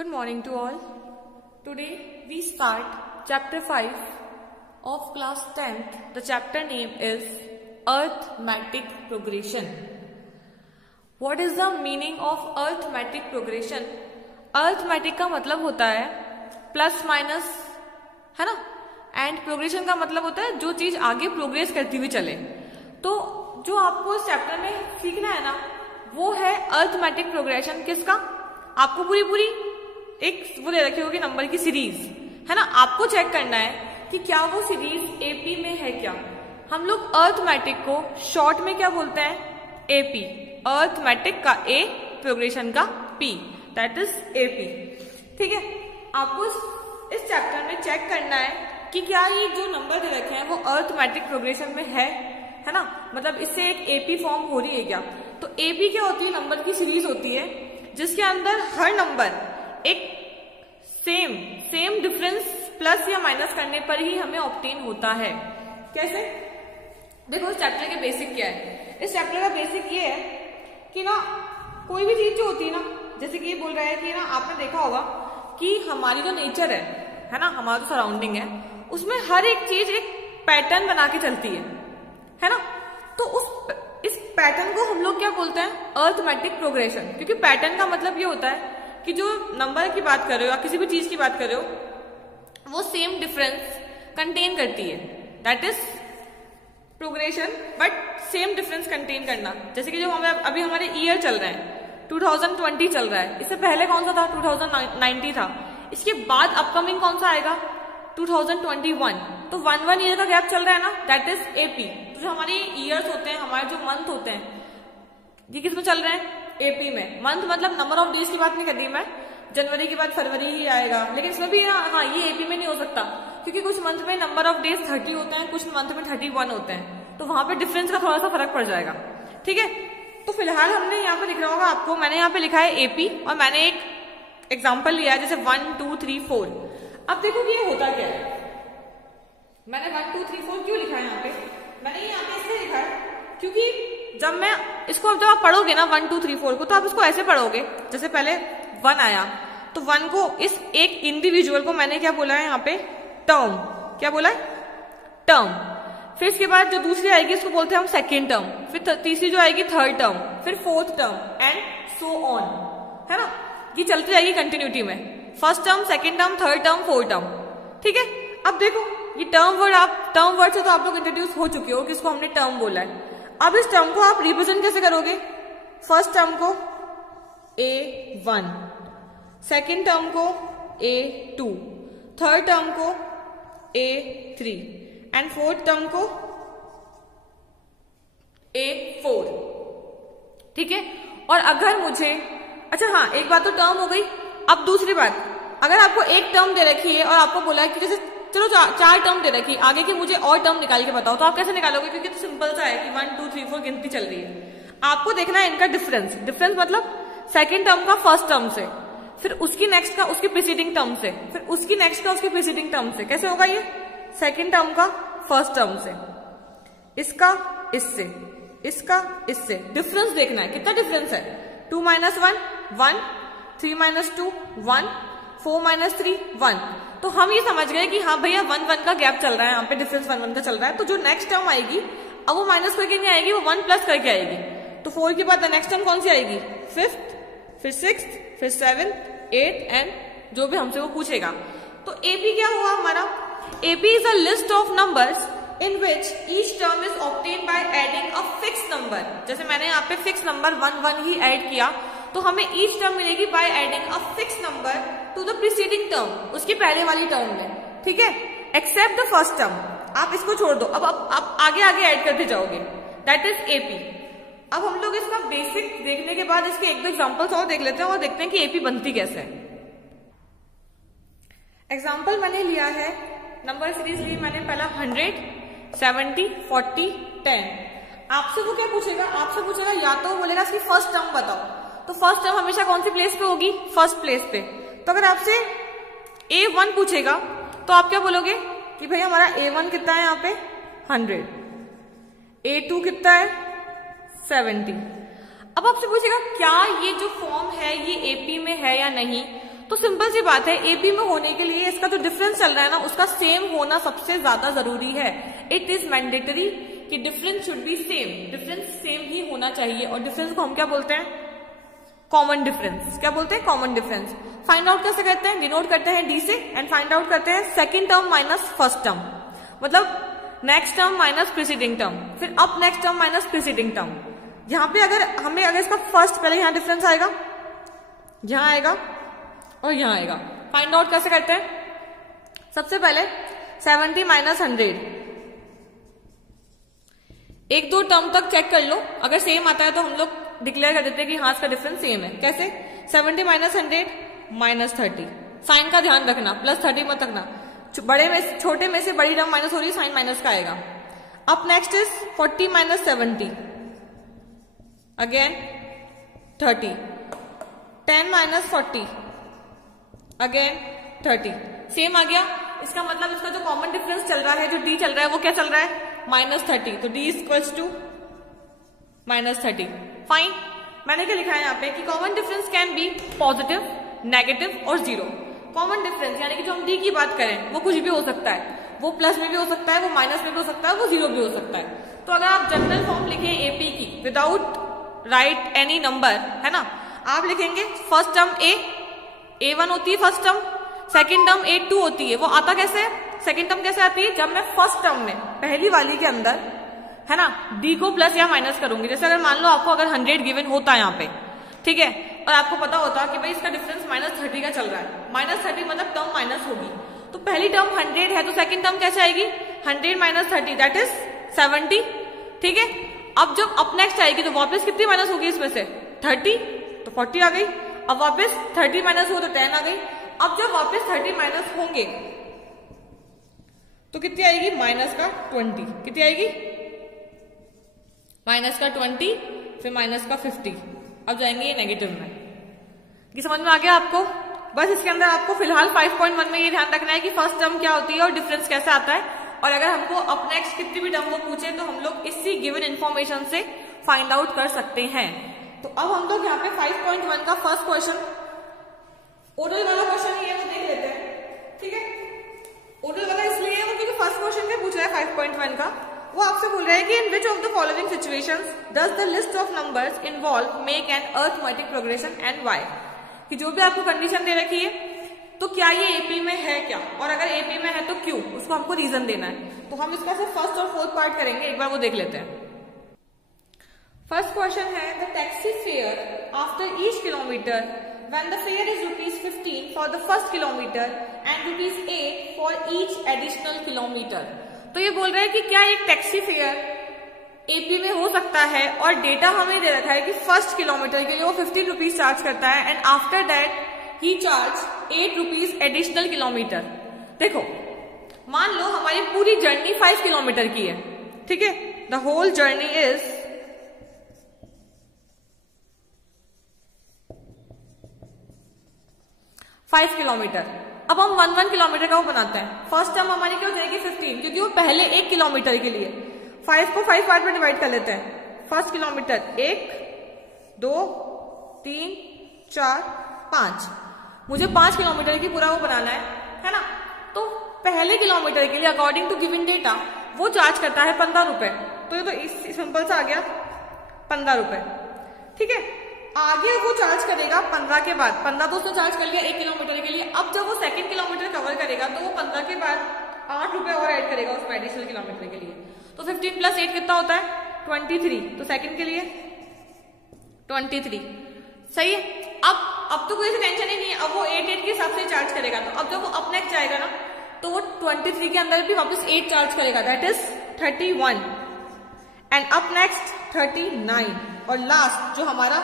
Good morning to all. Today we start chapter 5 of class 10th. The chapter name is Arithmetic Progression. What is the meaning of arithmetic progression? Arithmetic का मतलब होता है plus minus, है ना, and progression का मतलब होता है जो चीज आगे प्रोग्रेस करती हुई चले। तो जो आपको इस चैप्टर में सीखना है ना, वो है अरिथमेटिक प्रोग्रेशन। किसका? आपको पूरी एक वो दे रखी होगी नंबर की सीरीज, है ना। आपको चेक करना है कि क्या वो सीरीज एपी में है क्या। हम लोग अरिथमेटिक को शॉर्ट में क्या बोलते हैं? एपी। अरिथमेटिक का ए, प्रोग्रेशन का पी, दैट इज एपी। ठीक है, आपको इस चैप्टर में चेक करना है कि क्या ये जो नंबर दे रखे हैं वो अरिथमेटिक प्रोग्रेशन में है ना, मतलब इससे एक एपी फॉर्म हो रही है क्या। तो एपी क्या होती है? नंबर की सीरीज होती है जिसके अंदर हर नंबर एक सेम डिफरेंस प्लस या माइनस करने पर ही हमें ऑब्टेन होता है। कैसे? देखो इस चैप्टर के बेसिक क्या है। इस चैप्टर का बेसिक ये है कि ना कोई भी चीज जो होती है ना, जैसे कि ये बोल रहा है कि ना आपने देखा होगा कि हमारी जो नेचर है ना, हमारा जो सराउंडिंग है, उसमें हर एक चीज एक पैटर्न बना के चलती है ना। तो इस पैटर्न को हम लोग क्या बोलते हैं? Arithmetic progression. क्योंकि पैटर्न का मतलब ये होता है कि जो नंबर की बात कर रहे हो या किसी भी चीज की बात कर रहे हो वो सेम डिफरेंस कंटेन करती है, that is progression. But same difference contain करना, जैसे कि जो अभी हमारे ईयर चल रहे हैं 2020 चल रहा है, इससे पहले कौन सा था? 2019 था। इसके बाद अपकमिंग कौन सा आएगा? 2021। तो 1 ईयर का गैप चल रहा है ना, दैट इज एपी। तो जो हमारे ईयर्स होते हैं, हमारे जो मंथ होते हैं, ये किस में चल रहे हैं? एपी में। मंथ मतलब नंबर ऑफ डेज की बात नहीं कर रही मैं, जनवरी के बाद फरवरी ही आएगा, लेकिन इसमें भी हाँ ये एपी में नहीं हो सकता क्योंकि कुछ मंथ में नंबर ऑफ डेज 30 होते हैं, कुछ मंथ में 31 होते हैं, तो वहां पे डिफरेंस का थोड़ा सा फर्क पड़ जाएगा। ठीक है, तो फिलहाल हमने यहाँ पे लिख रहा होगा आपको, मैंने यहाँ पे लिखा है एपी और मैंने एक एग्जाम्पल लिया है जैसे 1 2 3 4। अब देखो कि ये होता क्या है। मैंने 1 2 3 4 क्यों लिखा है यहाँ पे? मैंने यहाँ पे इसलिए लिखा है क्योंकि जब मैं इसको जब आप पढ़ोगे ना 1 2 3 4 को, तो आप इसको ऐसे पढ़ोगे जैसे पहले 1 आया तो 1 को इस एक इंडिविजुअल को मैंने क्या बोला है यहाँ पे? टर्म। क्या बोला है? टर्म। फिर इसके बाद जो दूसरी आएगी इसको बोलते हैं हम सेकेंड टर्म, फिर तीसरी जो आएगी थर्ड टर्म, फिर fourth term and so on, है ना। ये चलती जाएगी कंटिन्यूटी में, first term, second term, third term, fourth term. ठीक है, अब देखो ये टर्म वर्ड से तो आप लोग इंट्रोड्यूस हो चुके हो, किसको हमने टर्म बोला है। अब इस टर्म को आप रिप्रेजेंट कैसे करोगे? फर्स्ट टर्म को A1, सेकेंड टर्म को A2, थर्ड टर्म को A3 एंड फोर्थ टर्म को A4। ठीक है, और अगर मुझे, अच्छा हाँ एक बात तो टर्म हो गई। अब दूसरी बात, अगर आपको एक टर्म दे रखी है और आपको बोला है कि जैसे चलो 4 टर्म दे रखी है, आगे की मुझे और टर्म निकाल के बताओ, तो आप कैसे निकालोगे? क्योंकि तो सिंपल सा है कि 1 2 3 4 गिनती चल रही है। आपको देखना है इनका डिफरेंस मतलब सेकेंड टर्म का फर्स्ट टर्म से, फिर उसकी नेक्स्ट का उसकी प्रीसीडिंग टर्म से, फिर उसकी नेक्स्ट का उसकी प्रीसीडिंग टर्म से। कैसे होगा ये? सेकेंड टर्म का फर्स्ट टर्म से, इसका इससे, इसका इससे। डिफरेंस देखना है, कितना डिफरेंस है? 2 - 1 1, 3 - 2 1, 4 - 3 1। तो हम ये समझ गए कि हाँ भैया 1 1 का गैप चल रहा है यहाँ पे, डिफरेंस 1 1 का चल रहा है। तो जो नेक्स्ट टर्म आएगी अब वो माइनस करके नहीं आएगी, वो 1 प्लस करके आएगी। तो 4 के बाद नेक्स्ट टर्म कौन सी आएगी? 5th, फिर 6th, फिर 7th, 8th एंड जो भी हमसे वो पूछेगा। तो एपी क्या हुआ हमारा? AP is a list of numbers in which each term is obtained by adding a fixed number। जैसे मैंने यहाँ पे फिक्स नंबर 1 1 ही ऐड किया, तो हमें each term मिलेगी by adding a fixed number to the preceding term, उसकी पहले वाली टर्म में। ठीक है, except the first term। आप इसको छोड़ दो, अब आप आगे ऐड करते जाओगे, that is AP। अब हम लोग इसका बेसिक देखने के बाद इसके 1 2 एग्जाम्पल्स और देख लेते हैं और देखते हैं कि एपी बनती कैसे है। एग्जाम्पल मैंने लिया है, नंबर सीरीज ली मैंने पहला 100 70 40 10। आपसे वो क्या पूछेगा? आपसे पूछेगा या तो बोलेगा इसकी फर्स्ट टर्म बताओ, तो फर्स्ट टर्म हमेशा कौन सी प्लेस पे होगी? फर्स्ट प्लेस पे। तो अगर आपसे A1 पूछेगा तो आप क्या बोलोगे कि भाई हमारा A1 कितना है यहाँ पे? 100। A2 कितना है? 70। अब आपसे पूछेगा क्या ये जो फॉर्म है ये एपी में है या नहीं, तो सिंपल सी बात है, एपी में होने के लिए इसका जो डिफरेंस चल रहा है ना उसका सेम होना सबसे ज्यादा जरूरी है। इट इज मैंडेटरी कि difference should be same, difference same ही होना चाहिए। और डिफरेंस को हम क्या बोलते हैं? Common difference. क्या बोलते हैं? Common difference. फाइंड आउट कैसे करते हैं? डिनोट करते हैं डी से एंड फाइंड आउट करते हैं second term minus first term, मतलब next term minus preceding term, फिर अप next term minus preceding term. यहां पे अगर इसका फर्स्ट, पहले यहां डिफरेंस आएगा, यहां आएगा और यहां आएगा। फाइंड आउट कैसे करते हैं? सबसे पहले 70 माइनस 100, एक दो टर्म तक चेक कर लो, अगर सेम आता है तो हम लोग डिक्लेयर कर देते हैं कि हाँ इसका डिफरेंस सेम है। कैसे? 70 माइनस 100 माइनस 30, साइन का ध्यान रखना, प्लस 30 मत रखना, छोटे में से बड़ी टर्म माइनस हो रही है, साइन माइनस का आएगा। अब next is 40 minus 70, again 30, 10 minus 40, again 30, same आ गया। इसका मतलब इसका जो कॉमन डिफरेंस चल रहा है, जो डी चल रहा है, वो क्या चल रहा है? माइनस 30, तो d equals to minus 30। Fine. मैंने क्या लिखा है यहाँ पे कि common difference can be positive, negative और जीरो। कॉमन डिफरेंस यानी कि जो हम डी की बात करें वो कुछ भी हो सकता है, वो प्लस में भी हो सकता है, वो माइनस में भी हो सकता है, वो जीरो भी हो सकता है। तो अगर आप जनरल फॉर्म लिखें एपी की विदाउट राइट एनी नंबर, है ना, आप लिखेंगे फर्स्ट टर्म A1 होती है first term, second term A2 होती है। वो आता कैसे? सेकेंड टर्म कैसे आती है? जब मैं फर्स्ट टर्म में पहली वाली के अंदर, है ना, डी को प्लस या माइनस करूंगी। जैसे अगर मान लो आपको अगर 100 गिवन होता है यहाँ पे, ठीक है, और आपको पता होता कि भाई इसका डिफरेंस माइनस 30 का चल रहा है, माइनस 30 मतलब टर्म माइनस होगी, तो पहली टर्म 100 है तो सेकंड टर्म कैसे आएगी? 100 माइनस 30 दैट इज 70, ठीक है। अब जब अप नेक्स्ट आएगी तो वापस कितनी माइनस होगी इसमें से? 30, तो 40 आ गई। अब वापस 30 माइनस हो तो 10 आ गई। अब जब वापस 30 माइनस होंगे तो कितनी आएगी? माइनस का 20। कितनी आएगी? माइनस का 20, फिर माइनस का 50। अब जाएंगे ये नेगेटिव में। ये समझ में आ गया आपको? बस इसके अंदर आपको फिलहाल 5.1 में ये ध्यान रखना है कि फर्स्ट टर्म क्या होती है और डिफरेंस कैसे आता है, और अगर हमको अप नेक्स्ट कितनी भी टर्म वो पूछे तो हम लोग इसी गिवन इन्फॉर्मेशन से फाइंड आउट कर सकते हैं। तो अब हम लोग यहाँ पे 5.1 का फर्स्ट क्वेश्चन, ओरल वाला क्वेश्चन ही है, वो देख लेते हैं, ठीक है। ओरल वाला इसलिए है वो क्योंकि फर्स्ट क्वेश्चन में पूछ रहा है 5.1 का। वो आपसे बोल रहा है कि in which of the following situations does the list of numbers involve make an arithmetic progression and why. कि जो भी आपको कंडीशन दे रखी है तो क्या ये एपी में है क्या, और अगर एपी में है तो क्यों, उसको हमको रीजन देना है। तो हम इसका सिर्फ फर्स्ट और फोर्थ पार्ट करेंगे, एक बार वो देख लेते हैं। फर्स्ट क्वेश्चन है the taxi fare after each kilometre when the fare is ₹15 for the first kilometer and ₹8 for each additional kilometer। तो ये बोल रहा है कि क्या एक टैक्सी फेयर एपी में हो सकता है, और डेटा हमें दे रखा है कि फर्स्ट किलोमीटर के लिए वो 15 रुपीज चार्ज करता है and after that he charge 8 rupees additional kilometre. देखो मान लो हमारी पूरी जर्नी 5 किलोमीटर की है, ठीक है, the whole journey is 5 kilometre. अब हम 1 किलोमीटर का वो बनाते हैं। फर्स्ट टर्म हमारी क्या हो जाएगी? 15, क्योंकि वो पहले 1 किलोमीटर के लिए 5 को 5 पार्ट में डिवाइड कर लेते हैं। First kilometre 1, 2, 3, 4, 5। मुझे 5 किलोमीटर की पूरा वो बनाना है ना। तो पहले किलोमीटर के लिए अकॉर्डिंग टू गिवन डेटा वो चार्ज करता है 15 रुपए। तो ये तो सिंपल सा आ गया 15 रुपए, ठीक है। आगे वो चार्ज करेगा 15 के बाद, 15 तो उसने चार्ज कर लिया 1 किलोमीटर के लिए। अब जब वो सेकंड किलोमीटर कवर करेगा तो वो 15 के बाद 8 रुपए और ऐड करेगा उसमें एडिशनल किलोमीटर के लिए। तो 15 प्लस 8 कितना होता है? 23। तो सेकंड के लिए 23, सही है। अब तो कोई टेंशन ही नहीं है, अब वो 8 के हिसाब से चार्ज करेगा। तो अब जब वो अप नेक्स्ट जाएगा ना तो वो 23 के अंदर भी वापस 8 चार्ज करेगा, that is 31 and up next 39, और लास्ट जो हमारा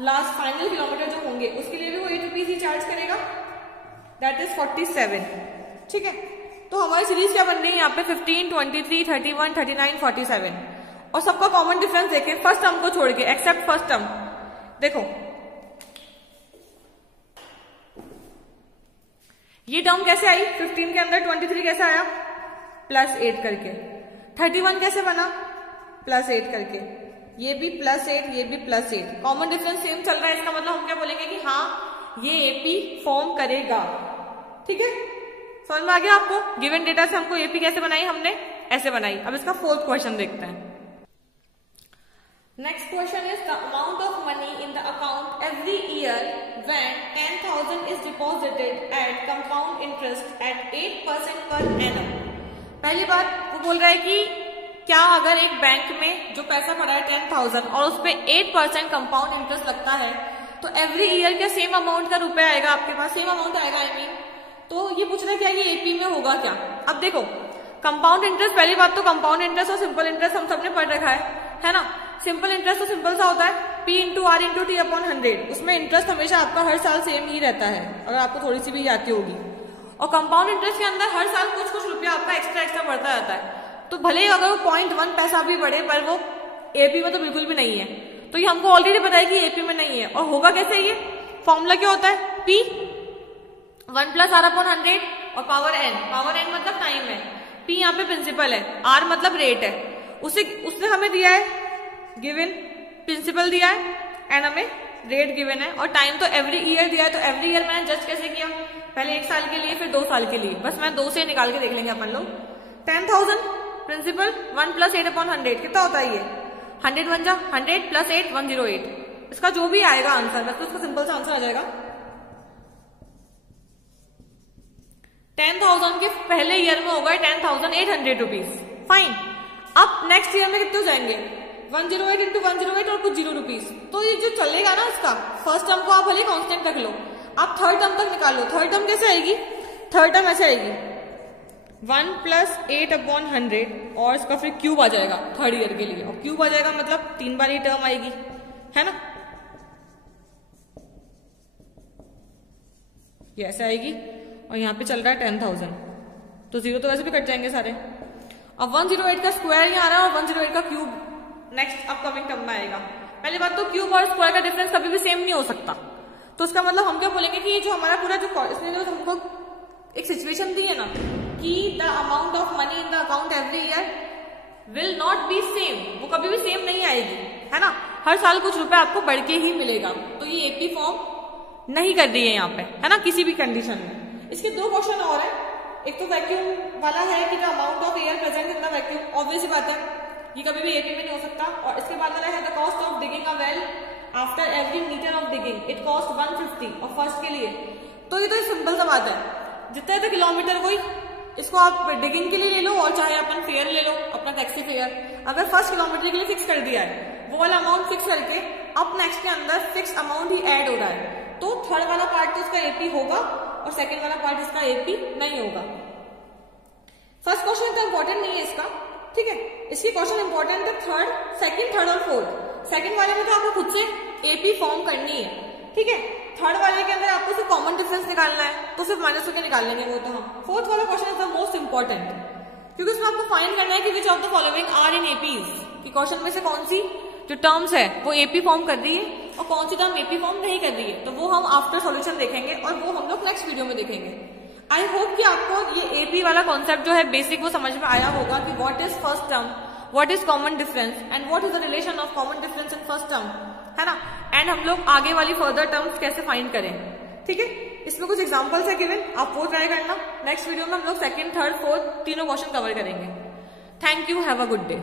लास्ट फाइनल किलोमीटर जो होंगे उसके लिए भी वो 8 रुपीज ही चार्ज करेगा, दैट इज 47, ठीक है। तो हमारी सीरीज क्या बन रही है यहाँ पे? 15, 23, 31, 39, 47, और सबका कॉमन डिफरेंस देखें फर्स्ट टर्म को छोड़ के, एक्सेप्ट फर्स्ट टर्म। देखो ये टर्म कैसे आई? 15 के अंदर 23 कैसे आया? +8 करके। 31 कैसे बना? +8 करके। ये भी +8, ये भी +8। कॉमन डिफरेंस सेम चल रहा है, इसका मतलब हम क्या बोलेंगे कि हाँ ये एपी फॉर्म करेगा। ठीक है, समझ में आ गया आपको? गिवन डेटा से हमको एपी कैसे बनाई, हमने ऐसे बनाई। अब इसका फोर्थ क्वेश्चन देखते हैं। Next question is the amount of money in the account every year when 10,000 is deposited at compound interest at 8% per annum. पहली बात वो बोल रहा है कि क्या अगर एक बैंक में जो पैसा पड़ा है 10,000 और उस पर 8% कंपाउंड इंटरेस्ट लगता है तो एवरी ईयर क्या सेम अमाउंट का रुपया आएगा आपके पास, सेम अमाउंट आएगा आई मीन। तो ये पूछ रहा है क्या ये एपी में होगा क्या। अब देखो कंपाउंड इंटरेस्ट, पहली बात तो कंपाउंड इंटरेस्ट और सिंपल इंटरेस्ट हम सबने पढ़ रखा है ना। सिंपल इंटरेस्ट तो सिंपल सा होता है P into R into T upon 100। उसमें इंटरेस्ट हमेशा आपका हर साल सेम ही रहता है, अगर आपको थोड़ी सी भी आती होगी। और कंपाउंड इंटरेस्ट के अंदर हर साल कुछ कुछ रुपया आपका एक्स्ट्रा बढ़ता रहता है। तो भले ही अगर वो 0.1 पैसा भी बढ़े पर वो एपी में तो बिल्कुल भी नहीं है। तो ये हमको ऑलरेडी पता है कि एपी में नहीं है। और होगा कैसे, ये फॉर्मूला क्या होता है, P 1 प्लस आर अपॉन 100 और पावर n मतलब टाइम है, P यहाँ पे प्रिंसिपल है, R मतलब रेट है। उसने हमें दिया है गिवन प्रिंसिपल दिया है, एन हमें रेट गिवन है, और टाइम तो एवरी ईयर दिया है। तो एवरी ईयर मैंने जज कैसे किया, पहले 1 साल के लिए फिर 2 साल के लिए, बस मैं 2 से निकाल के देख लेंगे अपन लोग। 10,000 प्रिंसिपल 1 प्लस 8 अपॉन 100 कितना होता है ये 100 1 जा 100 प्लस 8 108। इसका जो भी आएगा आंसर, बस तो उसका सिंपल सा आंसर आ जाएगा 10,000 के पहले ईयर में होगा 10,800 रुपीज। फाइन। अब नेक्स्ट ईयर में कितने हो जाएंगे 108 इंटू 108 और कुछ 0 रुपीज। तो ये जो चलेगा ना इसका फर्स्ट टर्म को आप भले कांस्टेंट रख लो, आप थर्ड टर्म तक निकालो। थर्ड टर्म कैसे आएगी, थर्ड टर्म ऐसे आएगी 1 प्लस 8 अपॉन 100 और इसका फिर क्यूब आ जाएगा थर्ड ईयर के लिए। और क्यूब आ जाएगा मतलब 3 बार ये टर्म आएगी, है ना, ये ऐसे आएगी। और यहाँ पे चल रहा है 10,000 तो 0 तो वैसे भी कट जाएंगे सारे। अब 108 का स्क्वायर यहाँ आ रहा है और 108 का क्यूब नेक्स्ट अपकमिंग टर्म में आएगा। पहली बात तो क्यूब और स्क्वायर का डिफरेंस कभी भी सेम नहीं हो सकता। तो इसका मतलब हम क्या बोलेंगे कि ये जो हमारा पूरा जो इसने जो हमको एक सिचुएशन दी है ना कि the amount of money in the account every year will not be same, वो कभी भी सेम नहीं आएगी, है ना। हर साल कुछ रुपए आपको बढ़ के ही मिलेगा। तो ये एपी फॉर्म नहीं कर रही है यहाँ पे, है ना, किसी भी कंडीशन में। इसके 2 क्वेश्चन और है। एक तो वैक्यूम वाला है कि the amount of air present in the vacuum, obvious बात है ये कभी भी एपी में नहीं हो सकता। और इसके बाद वाला है the cost of digging a well after every metre of digging it cost 150 और फर्स्ट के लिए। तो ये तो सिंपल सा बात है, जितने किलोमीटर कोई इसको आप डिगिंग के लिए ले लो और चाहे अपन फेयर ले लो अपना टैक्सी फेयर। अगर फर्स्ट किलोमीटर के लिए फिक्स कर दिया है वो वाला अमाउंट फिक्स करके अब नेक्स्ट के अंदर फिक्स अमाउंट ही ऐड हो रहा है, तो थर्ड वाला पार्ट तो उसका एपी होगा और सेकंड वाला पार्ट इसका एपी नहीं होगा। फर्स्ट क्वेश्चन तो इंपॉर्टेंट नहीं है इसका, ठीक है। इसकी क्वेश्चन इंपॉर्टेंट है थर्ड, सेकंड, थर्ड और फोर्थ। सेकंड वाले में तो आपको खुद से एपी फॉर्म करनी है, ठीक है। थर्ड वाले के अंदर आपको सिर्फ कॉमन डिफरेंस निकालना है तो सिर्फ माइनस होकर निकाल लेंगे वो तो हम। फोर्थ वाला question is the most important क्योंकि उसमें आपको फाइंड करना है कि which of the following are in APs, कि क्वेश्चन में से कौन सी जो टर्म्स है वो एपी फॉर्म कर रही है और कौन सी टर्म एपी फॉर्म नहीं कर रही है। तो वो हम आफ्टर सॉल्यूशन देखेंगे और वो हम लोग नेक्स्ट वीडियो में देखेंगे। आई होप कि आपको ये एपी वाला कॉन्सेप्ट जो है बेसिक वो समझ में आया होगा कि what is first term, what is common difference and what is the relation of common difference in first term, है ना। एंड हम लोग आगे वाली फर्दर टर्म्स कैसे फाइंड करें, ठीक है। इसमें कुछ एग्जांपल्स है गिवन, आप वो ट्राई करना। नेक्स्ट वीडियो में हम लोग सेकंड, थर्ड, फोर्थ तीनों क्वेश्चन कवर करेंगे। Thank you, have a good day.